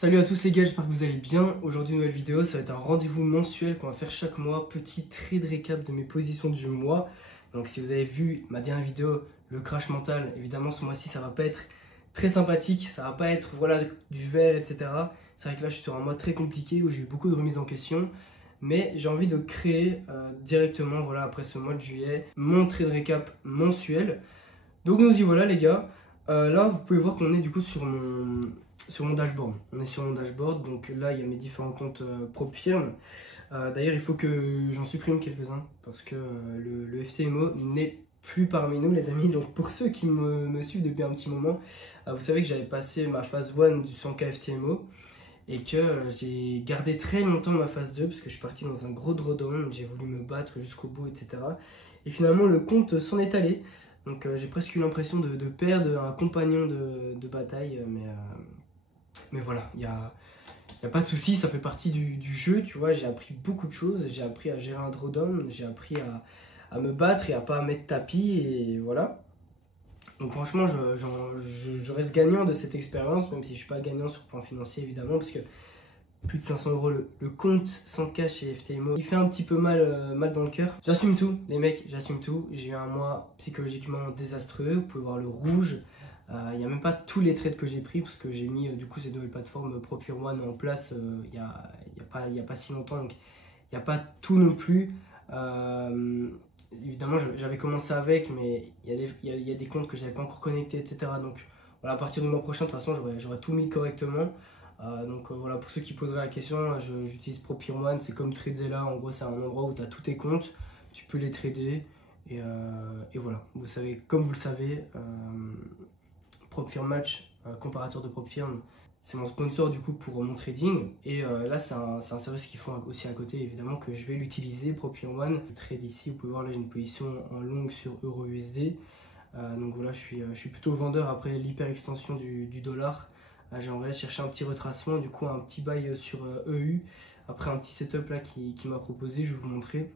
Salut à tous les gars, j'espère que vous allez bien. Aujourd'hui, nouvelle vidéo, ça va être un rendez-vous mensuel qu'on va faire chaque mois. Petit trade récap de mes positions du mois. Donc si vous avez vu ma dernière vidéo, le crash mental, évidemment ce mois-ci ça va pas être très sympathique. Ça va pas être voilà, du vert, etc. C'est vrai que là je suis sur un mois très compliqué où j'ai eu beaucoup de remises en question. Mais j'ai envie de créer directement, voilà, après ce mois de juillet, mon trade récap mensuel. Donc nous y voilà les gars. Là vous pouvez voir qu'on est du coup sur mon dashboard. On est sur mon dashboard, donc là il y a mes différents comptes propres firmes. D'ailleurs il faut que j'en supprime quelques-uns parce que le FTMO n'est plus parmi nous les amis. Donc pour ceux qui me suivent depuis un petit moment, vous savez que j'avais passé ma phase 1 du 100K FTMO et que j'ai gardé très longtemps ma phase 2 parce que je suis parti dans un gros drawdown, j'ai voulu me battre jusqu'au bout, etc. Et finalement le compte s'en est allé. Donc j'ai presque eu l'impression de perdre un compagnon de bataille, mais voilà, il y a pas de souci, ça fait partie du jeu, tu vois. J'ai appris beaucoup de choses, j'ai appris à gérer un drawdown, j'ai appris à me battre et à pas mettre tapis, et voilà. Donc franchement, je reste gagnant de cette expérience, même si je suis pas gagnant sur le plan financier évidemment, parce que plus de 500 euros le compte sans cash chez FTMO, il fait un petit peu mal dans le cœur. J'assume tout, les mecs, j'assume tout. J'ai eu un mois psychologiquement désastreux, vous pouvez voir le rouge. Il n'y a même pas tous les trades que j'ai pris, parce que j'ai mis du coup ces nouvelles plateformes Procure One en place il y a pas si longtemps, donc il n'y a pas tout non plus. Évidemment, j'avais commencé avec, mais il y a des comptes que je n'avais pas encore connectés, etc. Donc voilà, à partir du mois prochain, de toute façon, j'aurai tout mis correctement. Voilà, pour ceux qui poseraient la question, j'utilise Procure One, c'est comme TradeZilla. En gros, c'est un endroit où tu as tous tes comptes, tu peux les trader. Et voilà, vous savez, comme vous le savez, PropFirm Match, comparateur de PropFirm, c'est mon sponsor du coup pour mon trading. Et là, c'est un service qu'ils font aussi à côté, évidemment, que je vais l'utiliser. PropFirm One, je trade ici, vous pouvez voir là, j'ai une position en longue sur EURUSD. Donc voilà, je suis plutôt vendeur après l'hyper extension du dollar. J'aimerais chercher un petit retracement, du coup un petit buy sur EU. Après un petit setup là qui m'a proposé, je vais vous montrer.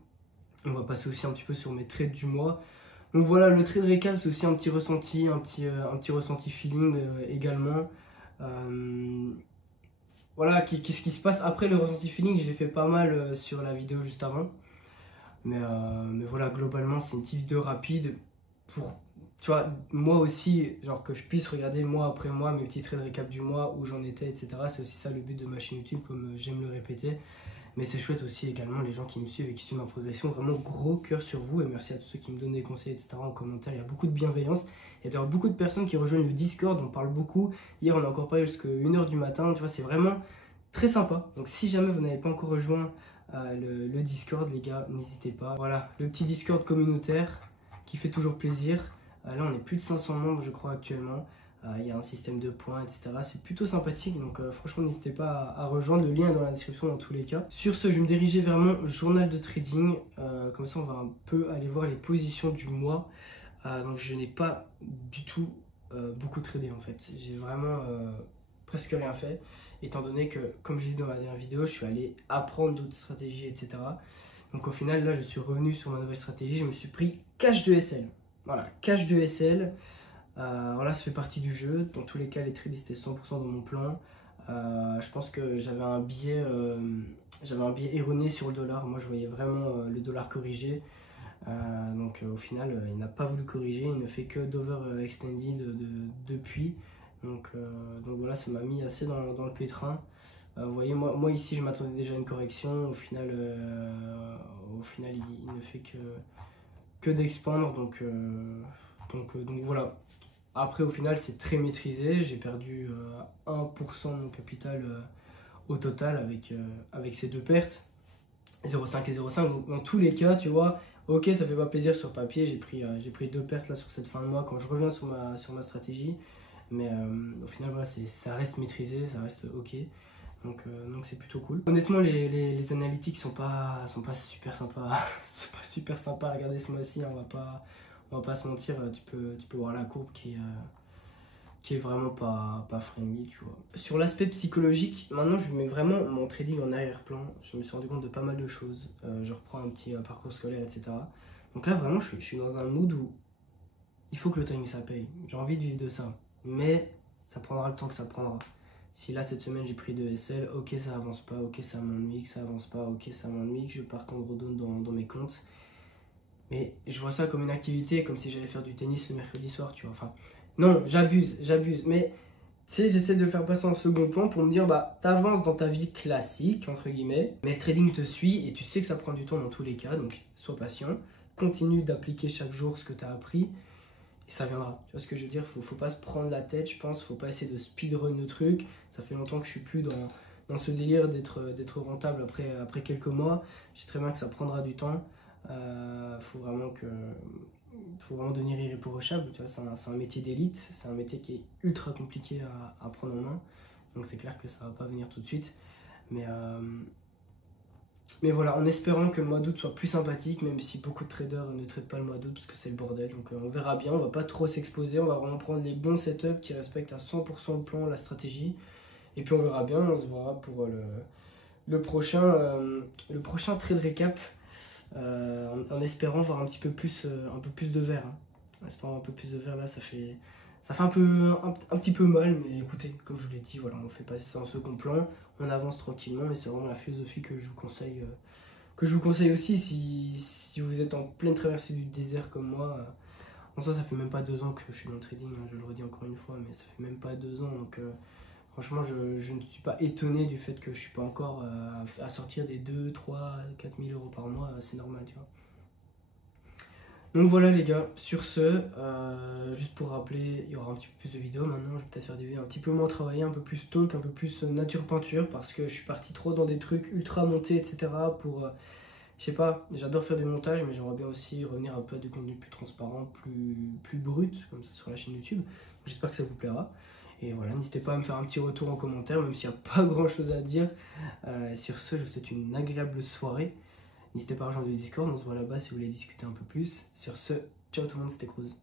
On va passer aussi un petit peu sur mes trades du mois. Donc voilà, le trade récap, c'est aussi un petit ressenti, un petit ressenti feeling également. Voilà, qu'est-ce qui se passe après le ressenti feeling, je l'ai fait pas mal sur la vidéo juste avant. Mais voilà, globalement, c'est une petite vidéo rapide pour, tu vois, moi aussi, genre que je puisse regarder mois après mois mes petits trades récap du mois, où j'en étais, etc. C'est aussi ça le but de ma chaîne YouTube, comme j'aime le répéter. Mais c'est chouette aussi également les gens qui me suivent et qui suivent ma progression. Vraiment gros cœur sur vous et merci à tous ceux qui me donnent des conseils, etc. en commentaire. Il y a beaucoup de bienveillance. Il y a d'ailleurs beaucoup de personnes qui rejoignent le Discord, on parle beaucoup. Hier, on a encore parlé jusqu'à 1h du matin. Tu vois, c'est vraiment très sympa. Donc si jamais vous n'avez pas encore rejoint le Discord, les gars, n'hésitez pas. Voilà, le petit Discord communautaire qui fait toujours plaisir. Là, on est plus de 500 membres, je crois, actuellement. Il y a un système de points, etc. C'est plutôt sympathique, donc franchement n'hésitez pas à rejoindre, le lien est dans la description dans tous les cas. Sur ce, je vais me diriger vers mon journal de trading, comme ça on va un peu aller voir les positions du mois. Donc je n'ai pas du tout beaucoup tradé en fait, j'ai vraiment presque rien fait, étant donné que, comme j'ai dit dans la dernière vidéo, je suis allé apprendre d'autres stratégies, etc. Donc au final là je suis revenu sur ma nouvelle stratégie, je me suis pris cash de SL. Voilà, cash de SL. Voilà, ça fait partie du jeu. Dans tous les cas, les trades étaient 100% dans mon plan. Je pense que j'avais un biais erroné sur le dollar. Moi, je voyais vraiment le dollar corriger. Donc, au final, il n'a pas voulu corriger. Il ne fait que d'overextended depuis. Donc voilà, ça m'a mis assez dans le pétrin. Vous voyez, moi ici, je m'attendais déjà à une correction. Au final, il ne fait que d'expandre. Donc voilà. Après, au final, c'est très maîtrisé. J'ai perdu 1% de mon capital au total avec ces deux pertes, 0,5 et 0,5. Donc, dans tous les cas, tu vois, ok, ça fait pas plaisir sur papier. J'ai pris deux pertes là sur cette fin de mois quand je reviens sur ma stratégie. Mais au final, voilà, ça reste maîtrisé, ça reste ok. Donc c'est plutôt cool. Honnêtement, les analytics sont pas super sympas. C'est pas super sympa à regarder ce mois-ci, hein, on va pas se mentir, tu peux voir la courbe qui est vraiment pas friendly, tu vois. Sur l'aspect psychologique, maintenant je mets vraiment mon trading en arrière-plan. Je me suis rendu compte de pas mal de choses. Je reprends un petit parcours scolaire, etc. Donc là, vraiment, je suis dans un mood où il faut que le timing ça paye. J'ai envie de vivre de ça. Mais ça prendra le temps que ça prendra. Si là, cette semaine, j'ai pris 2 SL, ok, ça avance pas, ok, ça m'ennuie, que ça avance pas, ok, ça m'ennuie, que je pars en redonne dans mes comptes. Mais je vois ça comme une activité, comme si j'allais faire du tennis le mercredi soir, tu vois. Enfin, non, j'abuse. Mais tu sais, j'essaie de le faire passer en second plan pour me dire, bah, t'avances dans ta vie classique, entre guillemets, mais le trading te suit et tu sais que ça prend du temps dans tous les cas, donc sois patient. Continue d'appliquer chaque jour ce que tu as appris et ça viendra. Tu vois ce que je veux dire? Faut pas se prendre la tête, je pense. Faut pas essayer de speedrun le truc. Ça fait longtemps que je suis plus dans ce délire d'être rentable après quelques mois. Je sais très bien que ça prendra du temps. Faut vraiment devenir irréprochable. Tu vois, c'est un métier d'élite. C'est un métier qui est ultra compliqué à prendre en main. Donc c'est clair que ça va pas venir tout de suite. Mais voilà, en espérant que le mois d'août soit plus sympathique, même si beaucoup de traders ne traitent pas le mois d'août parce que c'est le bordel. Donc on verra bien, on va pas trop s'exposer, on va vraiment prendre les bons setups qui respectent à 100% le plan, la stratégie. Et puis on verra bien, on se verra pour le prochain trade récap, en espérant voir un peu plus de vert. Hein. En espérant un peu plus de vert là, ça fait un petit peu mal, mais écoutez, comme je vous l'ai dit, voilà, on fait passer ça en second plan, on avance tranquillement et c'est vraiment la philosophie que je vous conseille aussi si vous êtes en pleine traversée du désert comme moi. En soi, ça fait même pas 2 ans que je suis dans le trading, hein, je le redis encore une fois, mais ça fait même pas 2 ans, donc franchement, je ne suis pas étonné du fait que je suis pas encore à sortir des 2, 3, 4 000 euros par mois, c'est normal, tu vois. Donc voilà les gars, sur ce, juste pour rappeler, il y aura un petit peu plus de vidéos maintenant, je vais peut-être faire des vidéos un petit peu moins travaillées, un peu plus talk, un peu plus nature peinture, parce que je suis parti trop dans des trucs ultra montés, etc. pour, je sais pas, j'adore faire du montage, mais j'aimerais bien aussi revenir un peu à des contenus plus transparents, plus bruts, comme ça sur la chaîne YouTube. J'espère que ça vous plaira. Et voilà, n'hésitez pas à me faire un petit retour en commentaire, même s'il n'y a pas grand chose à dire. Sur ce, je vous souhaite une agréable soirée. N'hésitez pas à rejoindre le Discord, on se voit là-bas si vous voulez discuter un peu plus. Sur ce, ciao tout le monde, c'était Cruz.